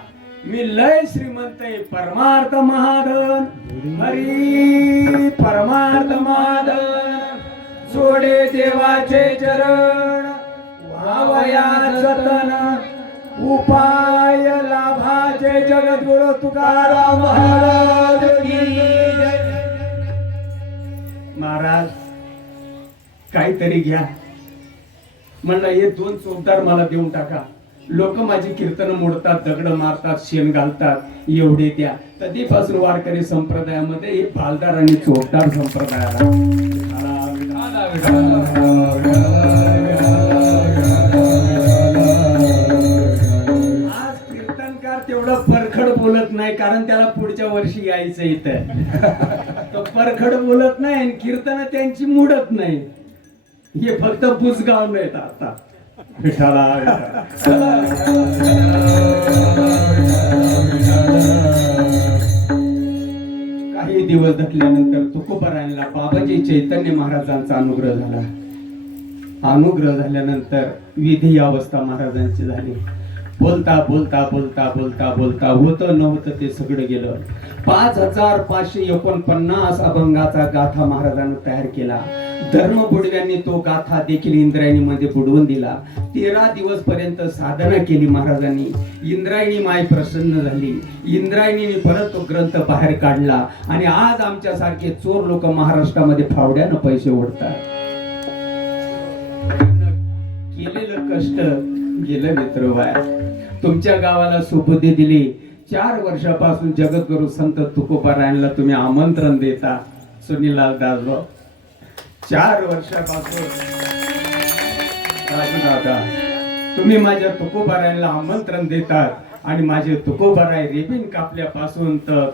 मी लय श्रीमंत आहे. परमार्थ महाधन हरी परमार्थ महाधन, जोडे देवाचे चरण व्हावया जतन, उपाय लाभाचे जगद्गुरु तुकाराम महाराज की जय. महाराज काहीतरी घ्या म्हणलं, हे 2 चोपदार मला देऊन टाका. लोक माझी कीर्तन मोडतात, दगड मारतात, शेण घालतात, एवढे द्या. कधीपासून वारकरी संप्रदायामध्ये हे भालदार आणि चोपदार संप्रदायाला. आज कीर्तनकार तेवढं परखड बोलत नाही, कारण त्याला पुढच्या वर्षी यायचं इथं. तो परखड बोलत नाही आणि कीर्तन त्यांची मोडत नाही. हे फक्त बुजगाव नाहीत आता. काही दिवस धकल्यानंतर तुकोबरायांना बाबाजी चैतन्य महाराजांचा अनुग्रह झाला. अनुग्रह झाल्यानंतर विधी अवस्था महाराजांची झाली. बोलता बोलता बोलता बोलता बोलता होतं नव्हतं ते सगळं गेलं. 5549 अभंगाचा गाथा महाराजांनी तयार केला. धर्मबुडव्यांनी तो गाथा देखील इंद्रायणीमध्ये बुडवून दिला. 13 दिवस पर्यंत साधना केली महाराजांनी. इंद्रायणी माय प्रसन्न झाली. इंद्रायणीने परत तो ग्रंथ बाहेर काढला आणि आज आमच्या सारखे चोर लोक महाराष्ट्रामध्ये फावड्यानं पैसे ओढतात. केलेलं कष्ट गेलं मित्रवाया. तुमच्या गावाला सुबुद्धी दिली. 4 वर्षापासून जगद्गुरु संत तुकोबारायांना तुम्ही आमंत्रण देता. सुनीललाल दासो 4 वर्षापासून राजू दादा तुम्ही माझ्या तुकोबारायांना आमंत्रण देतात आणि माझे तुकोबाराय रेबीन कापल्यापासून तर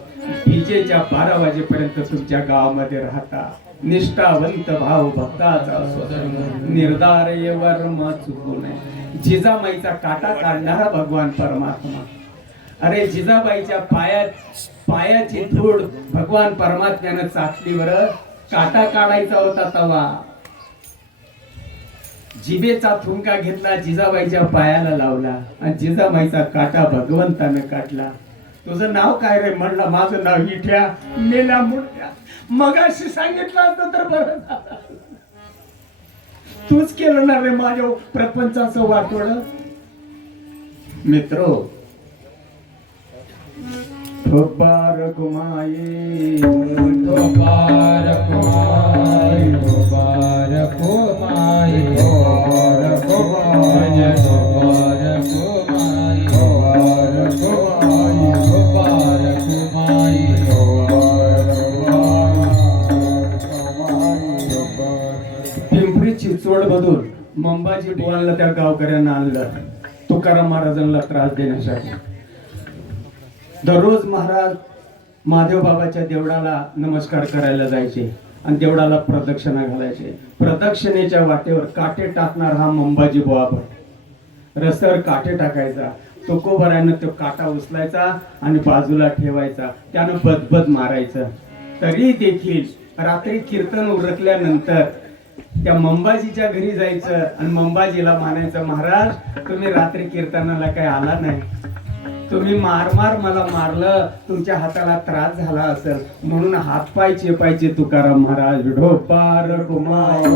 विजेच्या 12 वाजेपर्यंत तुमच्या गावामध्ये राहता. निष्ठावंत भाव भक्ताचा निर्धार वर्म चुकू नये. जिजाबाईचा काटा काढणारा भगवान परमात्मा. अरे जिजाबाईच्या पायाची धूळ भगवान परमात्म्यानं चाटली. बरं काटा काढायचा होता तवा जिभेचा थुंका घेतला, जिजाबाईच्या पायाला लावला आणि जिजाबाईचा काटा भगवंतानं काढला. तुझं नाव काय रे? म्हणलं माझं नाव विठ्या. मेला मुठ्या. मगाशी सांगितलं असतं तर बरं झालं. तूच केलं ना रे माझ्या प्रपंचाचं वाटोळ. मित्रो ठोपार कुमाई ठोपार कुमाई ठोपार कुमाई ठोपार कुमाई ठोपार कुमाई ठोपार कुमाई ठोपार कुमाई पिंपरी चिंचवड मधून मंबाजी बुवांना त्या गावकऱ्यांना आणलं तुकाराम महाराजांना त्रास देण्यासाठी. दररोज महाराज महादेव बाबाच्या देवळाला नमस्कार करायला जायचे आणि देवळाला प्रदक्षिणा घालायचे. प्रदक्षिणेच्या वाटेवर काटे टाकणार हा मंबाजी बुवा भट. रस्त्यावर काटे टाकायचा. तुकोबारानं तो काटा उचलायचा आणि बाजूला ठेवायचा. त्यानं बदबद मारायचं. तरी देखील रात्री कीर्तन उरकल्यानंतर त्या मंबाजीच्या घरी जायचं आणि मंबाजीला म्हणायचं, महाराज तुम्ही रात्री कीर्तनाला काही आला नाही, तुम्ही मार मला मारलं, तुमच्या हाताला त्रास झाला असेल म्हणून हातपाय चेपायचे तुकाराम महाराज. ढोपार कुमार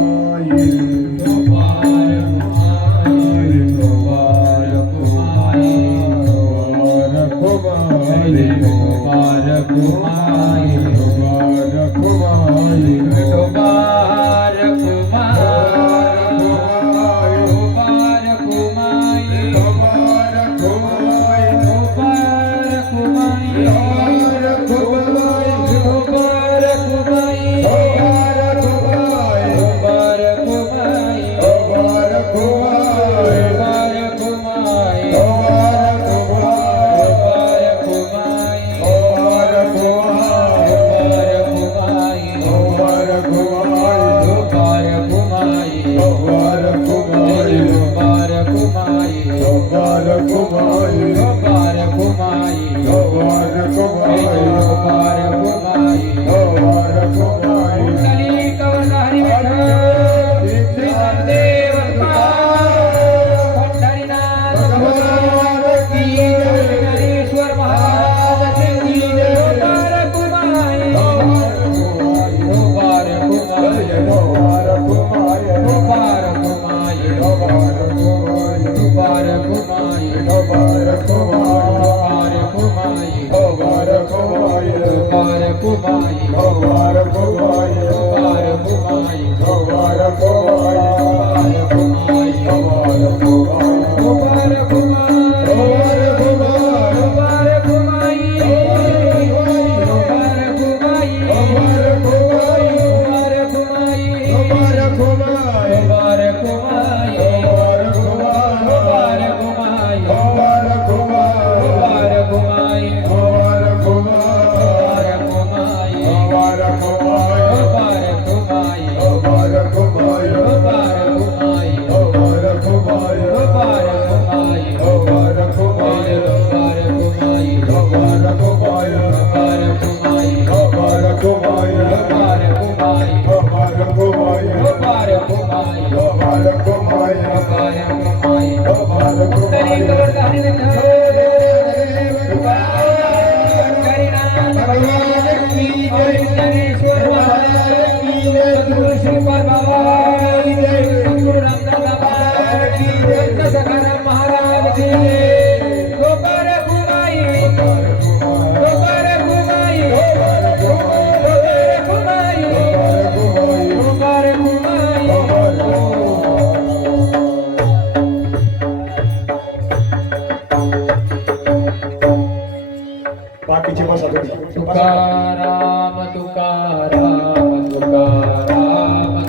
तुकाराम तुकाराम तुकाराम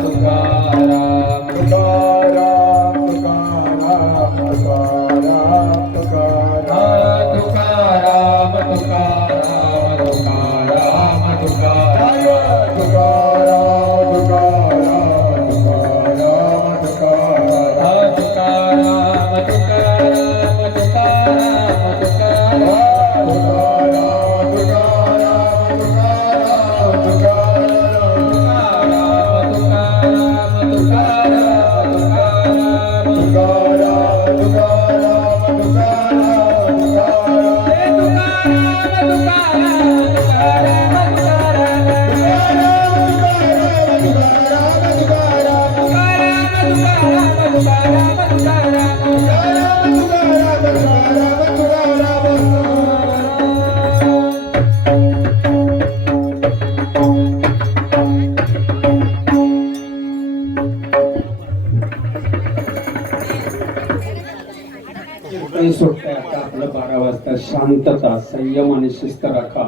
तुकाराम तुकाराम तुकाराम तुकाराम तुकाराम तुकाराम तुकाराम तुकाराम तुकाराम सुटतंय आता आपलं 12 वाजता. शांतता, संयम आणि शिस्त राखा.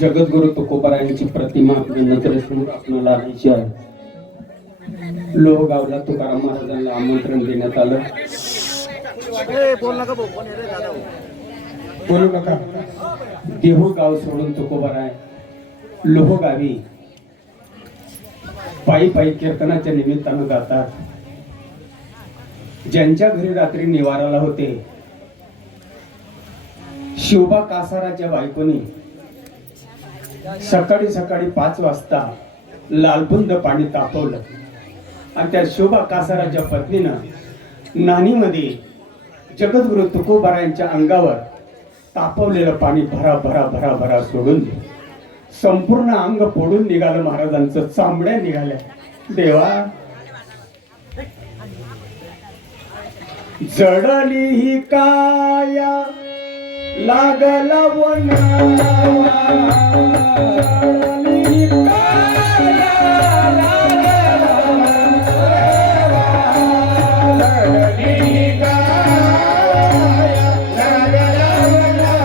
जगद्गुरु तुकोबारायांची प्रतिमा आपल्या नजरेसमोर आपल्याला आणायची आहे. लोहगावला तुकाराम महाराजांना आमंत्रण देण्यात आलं. बोलू नका. देहू गाव सोडून तुकोबाराय लोहगावी पायी पायी कीर्तनाच्या निमित्तानं जातात. ज्यांच्या घरी रात्री निवाराला होते, शिवबा कासाराच्या बायकोनी सकाळी सकाळी 5 वाजता लालबुंद पाणी तापवलं आणि त्या शोभा कासाराच्या पत्नीनं नाणीमध्ये जगद्गुरु तुकोबारायांच्या अंगावर तापवलेलं पाणी भरा भरा भरा भरा सोडून दिलं. संपूर्ण अंग फोडून निघालं महाराजांचं, चांबड्या निघाल्या. देवा, जडली ही काया लागला वनावा, जडली ही काया लागला वनावा,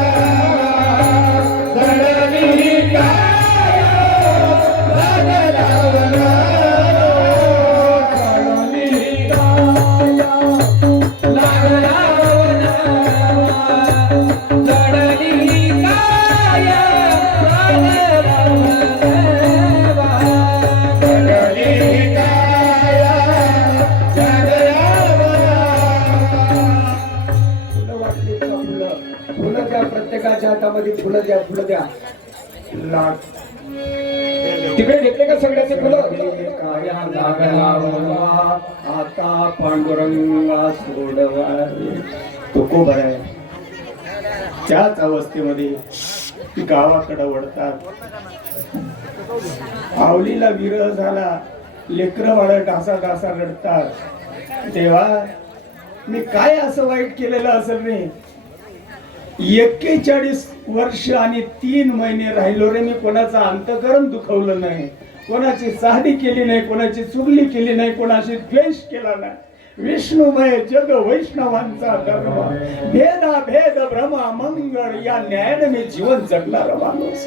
जडली ही काया लागला वनावा, जडली ही काया लागला वनावा, जडली ही काया लागला प्रत्येकाच्या हातामध्ये फुलं द्या, फुलं द्या. लाट तिकडे घेतले का सगळ्याचे फुलं? काया लागला वनवा, आता पांडुरंगा सोडवा. तुकोबार आहे त्याच अवस्थेमध्ये गावाकडे वळतात. आवलीला विरह झाला, लेकरं बाळ ढासा ढासा रडतात. देवा, मी काय असं वाईट केलेलं असेल रे? 41 वर्ष आणि 3 महिने राहिलो रे. मी कोणाचं अंतकरण दुखवलं नाही, कोणाची चाहडी केली नाही, कोणाची चुगली केली नाही, कोणाशी द्वेष केला नाही. विष्णुमय जग वैष्णवांचा धर्म, भेदा भेद भ्रमा मंगळ या न्यायाने मी जीवन जगणारा माणूस.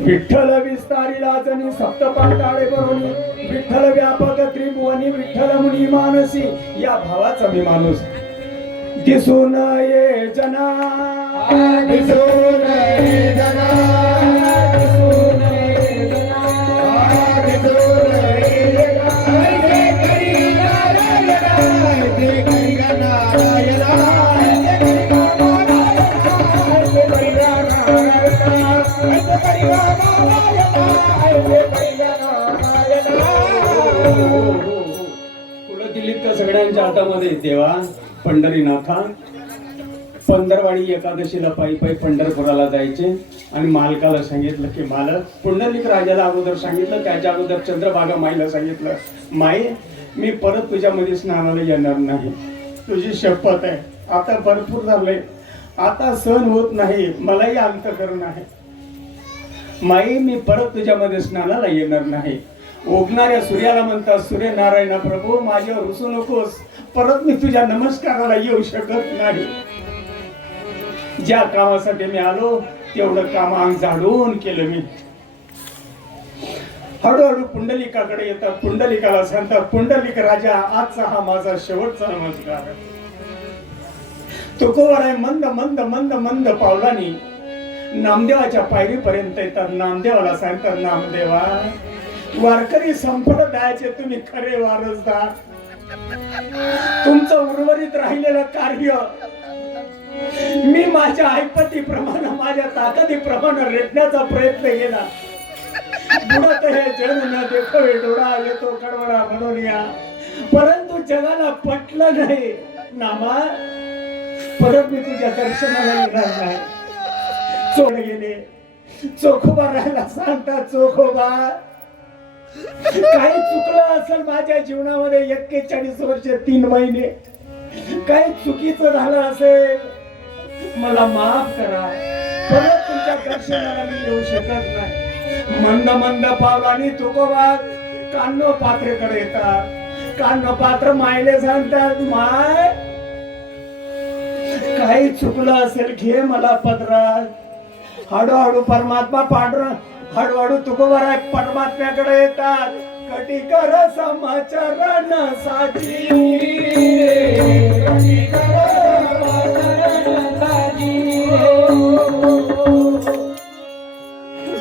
विठ्ठल विस्तारिला जनी सप्तपाताळे बरोनी, विठ्ठल व्यापक त्रिभुवनी, विठ्ठल मुनी मानसी या भावाचा मी माणूस. दिसून ये जना, दिसून ये जना, दिसून ये जना, दिसून ये जना. जय करी नारायण, जय करी नारायण, जय करी नारायण, जय करी नारायण, जय करी नारायण. फुलं दिलीत का सगळ्यांच्या हातामध्ये? देवा, पंढरीनाथा, पंधरवाडी एकादशीला पायी पायी पंढरपुराला जायचे आणि मालकाला सांगितलं की मालक, पुंडलिक राजाला अगोदर सांगितलं, त्याच्या अगोदर चंद्रभागा माईला सांगितलं, माई मी परत तुझ्यामध्ये स्नानाला येणार नाही, तुझी शपथ आहे. आता भरपूर झालंय, आता सहन होत नाही, मलाही अंतकरण आहे. माई मी परत तुझ्यामध्ये स्नानाला येणार नाही. उगणाऱ्या सूर्याला म्हणतात, सूर्यनारायण प्रभू माझ्यावर रुसू नकोस, परत मी तुझ्या नमस्काराला येऊ शकत नाही. ज्या कामासाठी मी आलो तेवढं काम अंग झाडून केलं मी. हळूहळू पुंडलिकाकडे येतात, पुंडलिकाला सांगतात, पुंडलिक राजा आजचा हा माझा शेवटचा नमस्कार. तुकोबार आहे मंद मंद मंद मंद पावलानी नामदेवाच्या पायरीपर्यंत येतात. नामदेवाला सांगतात, नामदेवा वारकरी संप्रदायाचे तुम्ही खरे वारसदार, तुमचं उर्वरित राहिलेलं कार्य मी माझ्या ऐपतीप्रमाणे, माझ्या ताकदीप्रमाणे रेटण्याचा प्रयत्न केला. बुडत हे जण न देखोवे डोळा येतो कडवडा म्हणून या, परंतु जगाला पटलं नाही. नामा, परत मी तुझ्या दर्शनाला येणार नाही. चोड गेले. चोखोबा राहायला सांगतात, चोखोबा काही चुकलं असेल माझ्या जीवनामध्ये 41 वर्ष 3 महिने, काही चुकीचं झालं असेल मला माफ करा, परत तुमच्या दर्शनाला मी येऊ शकत नाही. मंद मंद पावलांनी तुकोबा कान्हो पात्रेकडे येतात. कान्हो पात्र मायले सांगतात, माय काही चुकलं असेल घे मला पदरात. हळूहळू परमात्मा पांडुरंग हळूहळू तुकोबार परमात्म्याकडे येतात. कटी कर समाचरण साची, कटी कर समाचरण साची,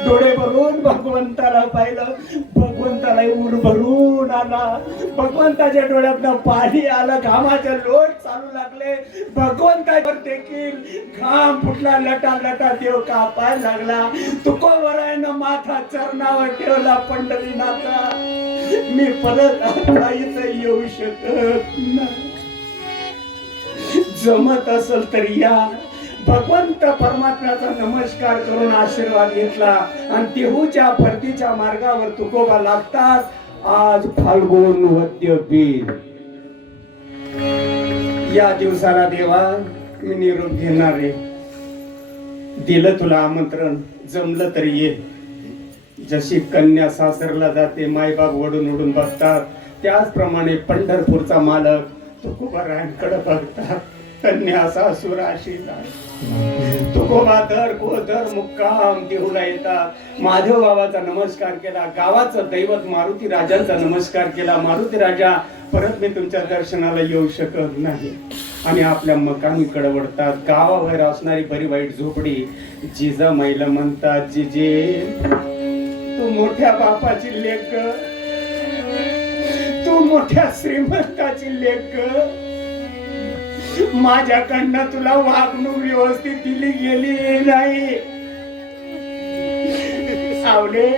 डोळे भरून भगवंताला पाहिलं, भगवंताला ऊर भरून आला, भगवंताच्या डोळ्यातनं पाणी आलं, घामाचे लोट चालू लागले, भगवंतावर देखील घाम फुटला, लटा लटा देव कापायला लागला. तुकोबरायनं माथा चरणावर ठेवला, पंढरीनाथा मी परत आता इथं येऊ शकत नाही. जमत असेल तर या. भगवंत परमात्म्याचा नमस्कार करून आशीर्वाद घेतला आणि तेहूच्या परतीच्या मार्गावर तुकोबा लागतात. आज फाल्गुन वद्य बीज या दिवसाला देवा मी निरोप घेणार आहे. दिलं तुला आमंत्रण, जमलं तरी ये. जशी कन्या सासरला जाते, मायबाप ओढून ओढून बघतात, त्याचप्रमाणे पंढरपूरचा मालक तुकोबारायांकडे बघतात. कन्या सासूर आशीला तुकोबा दर गोदर मुक्काम देऊला येतात. माधव बाबाचा नमस्कार केला, गावाचं दैवत मारुती राजांचा नमस्कार केला. मारुती राजा परत मी तुमच्या दर्शनाला येऊ शकत नाही आणि आपल्या मकानीकडे वळतात. गावाबाहेर असणारी बरी वाईट झोपडी. जिजामाईला म्हणतात, जिजे तू मोठ्या बापाची लेक, तू मोठ्या श्रीमंताची लेक, माझ्याकडनं तुला वागणूक व्यवस्थित दिली गेली नाही. सावले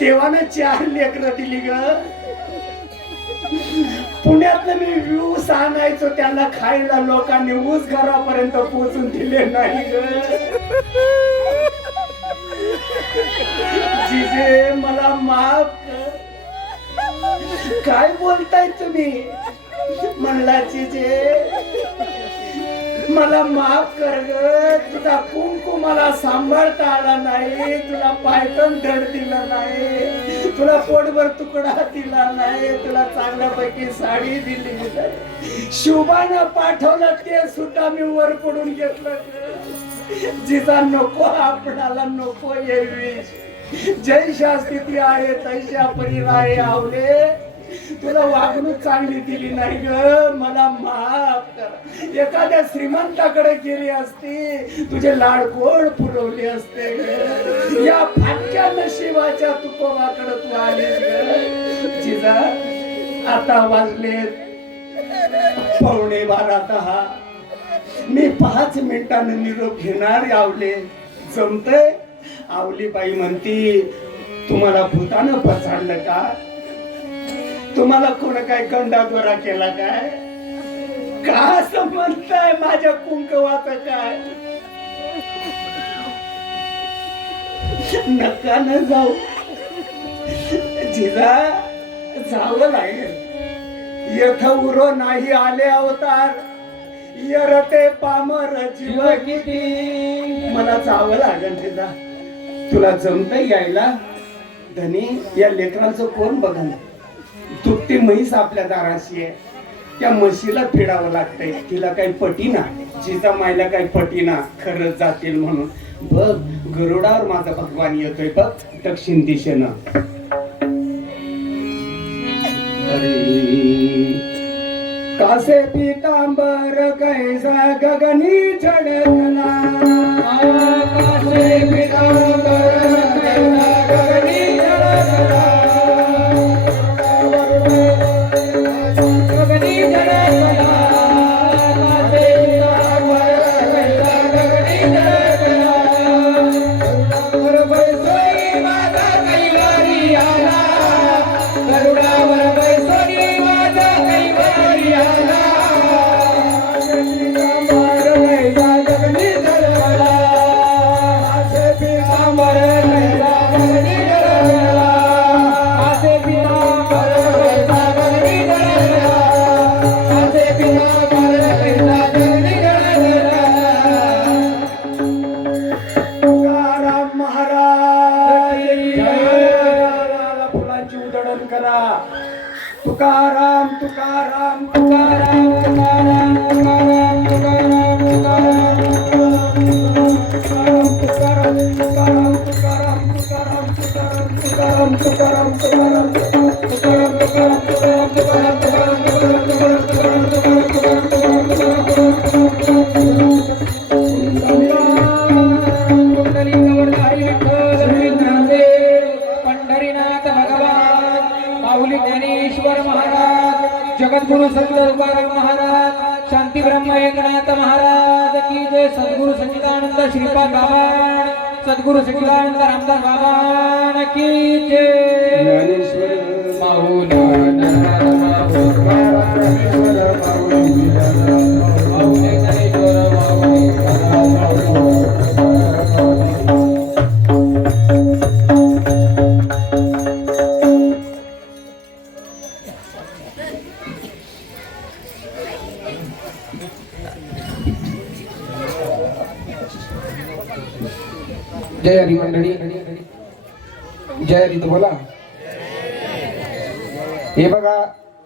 देवानं 4 लेकरं दिली ग. पुण्यातलं मी ऊस आणायचो, त्यांना खायला लोकांनी ऊस घरापर्यंत पोहोचून दिले नाही ग. जिजे मला माफ कर. काय बोलताय तुम्ही? म्हणला जिजे मला माफ कर ग. तुझा कुंकू मला सांभाळता आला नाही, तुला पायथन धड दिला नाही, तुला पोटभर तुकडा दिला नाही, तुला चांगल्यापैकी साडी दिली नाही, शुभानं पाठवलं ते सुद्धा मी वर पडून घेतलं. जिजा नको, आपणाला नको ये विष. जैशा स्थिती आहे तैशा परीला आहे. आवले तुला वागणूक चांगली दिली नाही ग, मला माफ कर. एखाद्या श्रीमंताकडे गेली असती, तुझे लाड गोड पुरवले असते ग. या फाटक्या नशिबाच्या तुकोबाकडे तू आलीस ग. जिजा आता वाजले 11:15. मी 5 मिनिटांनी निरोप घेणार. आवले जमतय? आवली बाई म्हणती, तुम्हाला भूतानं पछाडलं का? तुम्हाला कोण काय गंडाद्वारा केला काय? का असं म्हणताय? माझ्या कुंकवाचं काय? नका न जाऊ जिजा, जावं लागेल. यथ उरो नाही आले अवतार, यरते पामर जीव किती. मला जावं लागेल जिजा. तुला जमतंय यायला? धनी या लेकरांचं कोण बघन? दुपटी म्हैस आपल्या दाराशी आहे, त्या म्हशीला फेडावं लागतंय. तिला काही पटीना, जिजामाईला काही पटीना, खरंच जातील म्हणून. बघ गरुडावर माझा भगवान येतोय बघ दक्षिण दिशेनं. कासे पितांबर कैसा गगनी चढला, कासे पितांबर कैसा गगनी चढला, गगनी चढला, कासे पितांबर कैसा गगनी चढला, गरुडावर बैसोरी माझा कैवारी आला, गरुडावर बैसोरी माझा कैवारी आला, पितांबर कैसा गगनी चढला, कासे पितांबर कैसा गगनी चढला, कासे पितांबर कैसा गगनी चढला, कासे पितांबर कैसा गगनी चढला. तुकाराम महाराज जय. फुलांची उधळण करा. तुकाराम तुकाराम तुकाराम तुकाराम तुकाराम तुकाराम तुकाराम तुकाराम तुकाराम तुकाराम तुकाराम तुकाराम तुकाराम तुकाराम तुकाराम तुकाराम तुकाराम जगद्गुरु संत तुकाराम महाराज, शांती ब्रह्म एकनाथ महाराज की जय। सद्गुरु सच्चिदानंद श्रीपाद बाबा, सद्गुरु सच्चिदानंद रामदास बाबा की जय। ज्ञानेश्वर माऊली जय हरी मंडळी, जय हरी तुम्हाला। हे बघा,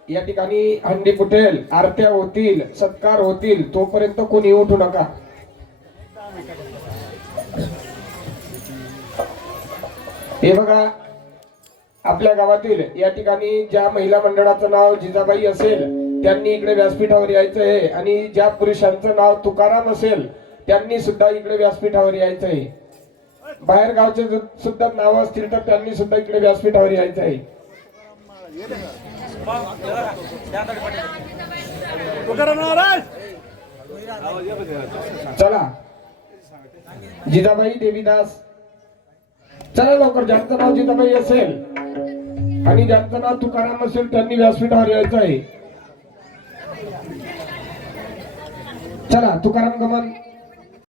या ठिकाणी हंडी फुटेल, आरत्या होतील, सत्कार होतील, तोपर्यंत कोणी उठू नका। हे बघा, आपल्या गावातील या ठिकाणी ज्या महिला मंडळाचं नाव जिजाबाई असेल त्यांनी इकडे व्यासपीठावर यायचं आहे, आणि ज्या पुरुषांचं नाव तुकाराम असेल त्यांनी सुद्धा इकडे व्यासपीठावर यायचं आहे। बाहेर गावचे सुद्धा नाव असतील तर त्यांनी सुद्धा इकडे व्यासपीठावर यायचं आहे। चला, जिजाबाई देवीदास, चला लवकर, ज्यांचं नाव जिजाबाई असेल आणि ज्यांचं नाव तुकाराम असेल त्यांनी व्यासपीठावर यायचं आहे। चला, तुकाराम गमन